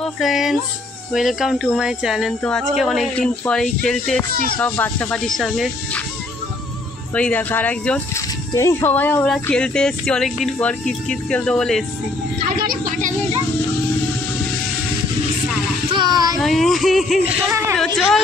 O friends, welcome to my channel. তো আজকে অনেকদিন পরেই খেলতে এসেছি সব বাচ্চা পাটির সঙ্গে। ওই দেখো আর একজন, এই সবাই আমরা খেলতে এসেছি অনেকদিন পর, কিতকিত খেলতে বলে এসেছি। চল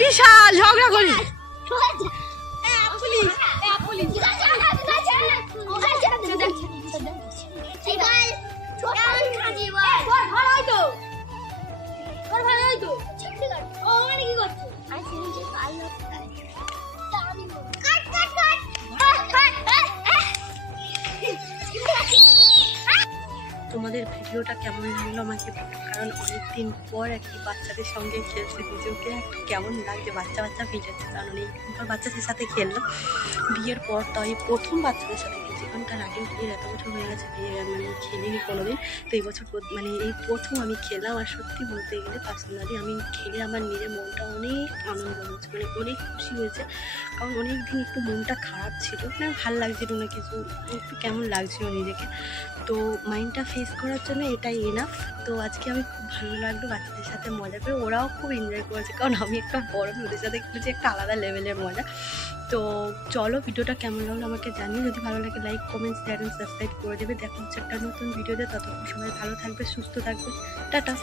বিশাল ঝগড়া করি। তোমাদের ভিডিওটা কেমন লাগলো আমাকে বলো, কারণ অনেকদিন পর একটি বাচ্চাদের সঙ্গে খেলতে নিজেকে কেমন লাগছে, বাচ্চা ফিল হচ্ছে। কারণ অনেকদিন পর বাচ্চাদের সাথে খেললাম বিয়ের পর, তাই প্রথম বাচ্চাদের সাথে খেলছি। কারণ তার আগের বিয়ের এত বছর হয়ে গেছে, বিয়ে মানে খেলিনি কোনোদিন। তো এই বছর মানে এই প্রথম আমি খেললাম। আর সত্যি বলতে গেলে পার্সোনালি আমি খেলে আমার নিজের মনটা অনেক আনন্দ হয়েছে, মানে অনেক খুশি হয়েছে। কারণ অনেকদিন একটু মনটা খারাপ ছিল, মানে ভালো লাগছিল না, কিছু একটু কেমন লাগছিল নিজেকে। তো মাইন্ডটা ফেস করার জন্য এটাই এনাফ। তো আজকে আমি খুব ভালো লাগলো বাচ্চাদের সাথে মজা করে, ওরাও খুব এনজয় করেছে। কারণ আমি একটা বড় ওদের সাথে খেলেছি, একটা আলাদা লেভেলের মজা। তো চলো, ভিডিওটা কেমন লাগলো আমাকে জানিয়ে। যদি ভালো লাগে like, comment, share and subscribe করে দেবে। দেখা হচ্ছে একটা নতুন ভিডিওতে। ততক্ষণ সবাই ভালো থাকবে, সুস্থ থাকবে। টাটা।